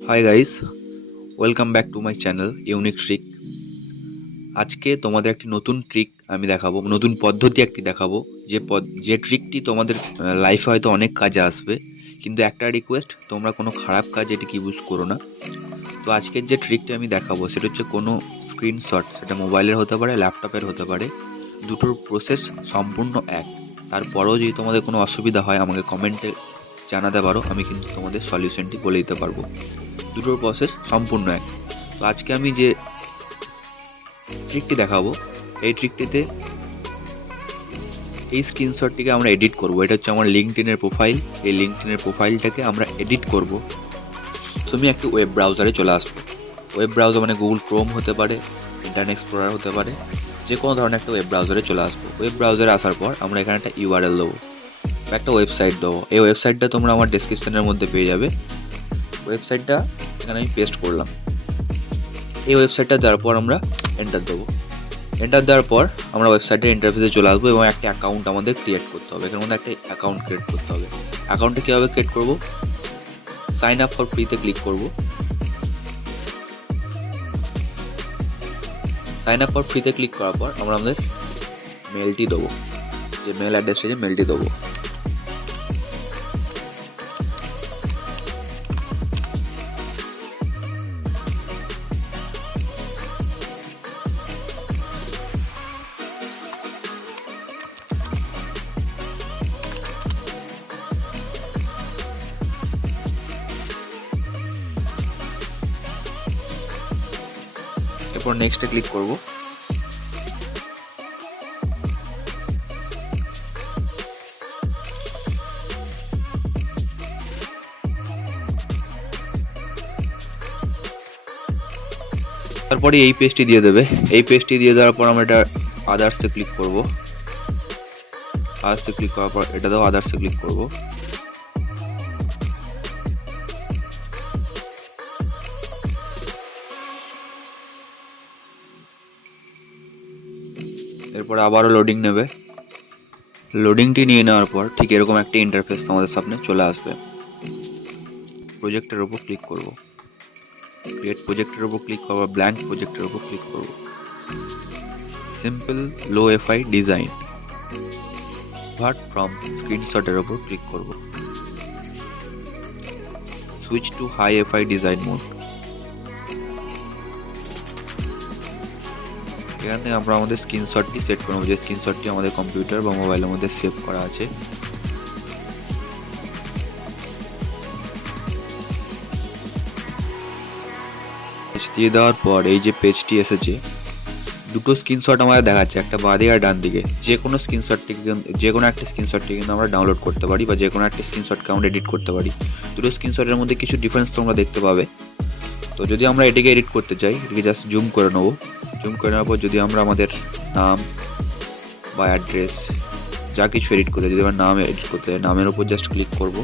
Hi guys welcome back to my channel unique trick আজকে তোমাদের একটি নতুন ট্রিক আমি দেখাবো, নতুন পদ্ধতি একটি দেখাবো। যে পদ, যে ট্রিকটি তোমাদের লাইফে হয়তো অনেক কাজে আসবে, কিন্তু একটা রিকোয়েস্ট তোমরা কোনো খারাপ কাজে এটিকে ইউজ করো না। তো আজকের যে ট্রিকটি আমি দেখাবো, সেটা হচ্ছে কোনো স্ক্রিনশট সেটা মোবাইলের হতে পারে ল্যাপটপের হতে পারে, দুটোর প্রসেস সম্পূর্ণ এক। তারপরেও যদি তোমাদের কোনো অসুবিধা হয়, আমাকে কমেন্টে জানাতে পারো, আমি কিন্তু তোমাদের সলিউশনটি বলে দিতে পারব। দুটোর প্রসেস সম্পূর্ণ এক। তো আজকে আমি যে ট্রিকটি দেখাবো, এই ট্রিকটিতে এই স্ক্রিনশটটিকে আমরা এডিট করব। এটা হচ্ছে আমার লিঙ্কডিনের প্রোফাইল এই লিঙ্কডিনের প্রোফাইলটাকে আমরা এডিট করব। তুমি একটি ওয়েব ব্রাউজারে চলে আসবে ওয়েব ব্রাউজার মানে গুগল ক্রোম হতে পারে ইন্টারনেট এক্সপ্লোরার হতে পারে, যে কোনো ধরনের একটা ওয়েব ব্রাউজারে চলে আসব। ওয়েব ব্রাউজারে আসার পর আমরা এখানে একটা ইউআরএল দেবো একটা ওয়েবসাইট দেবো। এই ওয়েবসাইটটা তোমরা আমার ডেসক্রিপশনের মধ্যে পেয়ে যাবে। ওয়েবসাইটটা এখানে আমি পেস্ট করলাম। এই ওয়েবসাইটটা দেওয়ার পর আমরা এন্টার দেবো। এন্টার দেওয়ার পর আমরা ওয়েবসাইটের ইন্টারফেসে চলে আসব এবং একটা অ্যাকাউন্ট আমাদের ক্রিয়েট করতে হবে। এখানে মধ্যে একটা অ্যাকাউন্ট ক্রিয়েট করতে হবে। অ্যাকাউন্টটা কীভাবে ক্রিয়েট করব? সাইন আপ ফর ফ্রিতে ক্লিক করব। সাইন আপ ফর ফ্রিতে ক্লিক করার পর আমরা আমাদের মেলটি দেবো। যে মেল অ্যাড্রেস আছে মেলটি দেবো। এরপর নেক্সটে ক্লিক করব। তারপরে এই পেজটি দিয়ে দেবে। এই পেজটি দিয়ে দেওয়ার পর আমরা এটা আদার্সে ক্লিক করব। আদার্সে ক্লিক করার পর এটাতেও আদার্সে ক্লিক করব। এরপর আবারও লোডিং নেবে। লোডিংটি নিয়ে নেওয়ার পর ঠিক এরকম একটা ইন্টারফেস তোমাদের সামনে চলে আসবে। প্রজেক্টের ওপর ক্লিক করব। ক্রিয়েট প্রজেক্টের ওপর ক্লিক করব ব্ল্যাঙ্ক প্রজেক্টের ওপর ক্লিক করব। Simple lo fi design vert from স্ক্রিনশটের ওপর ক্লিক করব। Switch to hi fi design mode এখান থেকে আমরা আমাদের স্ক্রিনশটটি সেট করব। যে স্ক্রিনশটটি আমাদের কম্পিউটার বা মোবাইলের মধ্যে সেভ করা আছে। দিয়ে দেওয়ার পর এই যে পেজটি এসেছে, দুটো স্ক্রিনশট আমাদের দেখাচ্ছে। একটা বাঁ দিকে আর ডান দিকে। যে কোনো স্ক্রিনশটটি যে কোনো একটা স্ক্রিনশটটি কিন্তু আমরা ডাউনলোড করতে পারি বা যে কোনো একটা স্ক্রিনশটকে আমরা এডিট করতে পারি। দুটো স্ক্রিনশটের মধ্যে কিছু ডিফারেন্স তোমরা দেখতে পাবে। তো যদি আমরা এটিকে এডিট করতে চাই, এটিকে জাস্ট জুম করে নেব। জুম করে নেওয়ার পর যদি আমরা আমাদের নাম বা অ্যাড্রেস যা কিছু এডিট করতে, যদি আমরা নাম এডিট করতে, নামের উপর জাস্ট ক্লিক করব।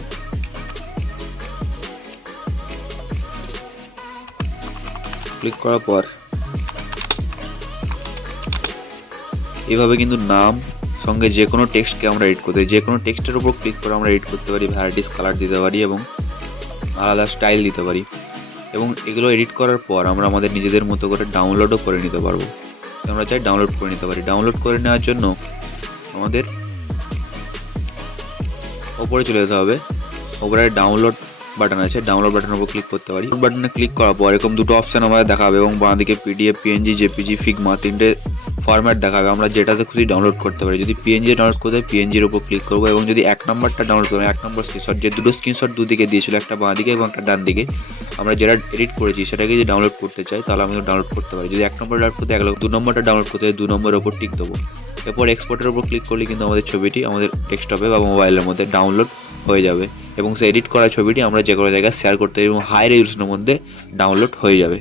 ক্লিক করার পর এভাবে কিন্তু নাম সঙ্গে যে কোনো টেক্সটকে আমরা এডিট করতে যে কোনো টেক্সটের উপর ক্লিক করে আমরা এডিট করতে পারি ভ্যারাইটিস কালার দিতে পারি এবং আলাদা স্টাইল দিতে পারি। এবং এগুলো এডিট করার পর আমরা আমাদের নিজেদের মতো করে ডাউনলোডও করে নিতে পারব। আমরা চাই ডাউনলোড করে নিতে পারি। ডাউনলোড করে নেওয়ার জন্য আমাদের ওপরে চলে যেতে হবে। ওপরে ডাউনলোড বাটন আছে ডাউনলোড বাটনের উপর ক্লিক করতে পারি। বাটনে ক্লিক করার পর এরকম দুটো অপশান আমাদের দেখাবে এবং বাঁ দিকে পিডিএফ পিএনজি জেপিজি ফিগমা তিনটে ফরম্যাট দেখাবে। আমরা যেটাতে খুশি ডাউনলোড করতে পারি। যদি পিএনজি ডাউনলোড করতে হয় পিএনজির উপর ক্লিক করব এবং যদি এক নম্বরটা ডাউনলোড করব এক নম্বর স্ক্রিনশট যে দুটো স্ক্রিনশট দুদিকে দিয়েছিল, একটা বাঁ দিকে এবং একটা ডান দিকে, আমরা যেটা এডিট করেছি সেটাকে যদি ডাউনলোড করতে চাই, তাহলে আমি ডাউনলোড করতে পারি। যদি এক নম্বর ডাউনলোড করতে এক দু নম্বরটা ডাউনলোড করতে হয়, দু নম্বরের ওপর টিক দেবো। এরপর এক্সপোর্টের উপর ক্লিক করলে কিন্তু আমাদের ছবিটি আমাদের ডেস্কটপে বা মোবাইলের মধ্যে ডাউনলোড হয়ে যাবে এবং সেই এডিট করা ছবিটি আমরা যে কোনো জায়গায় শেয়ার করতে এবং হাই রেজুলেশনের মধ্যে ডাউনলোড হয়ে যাবে।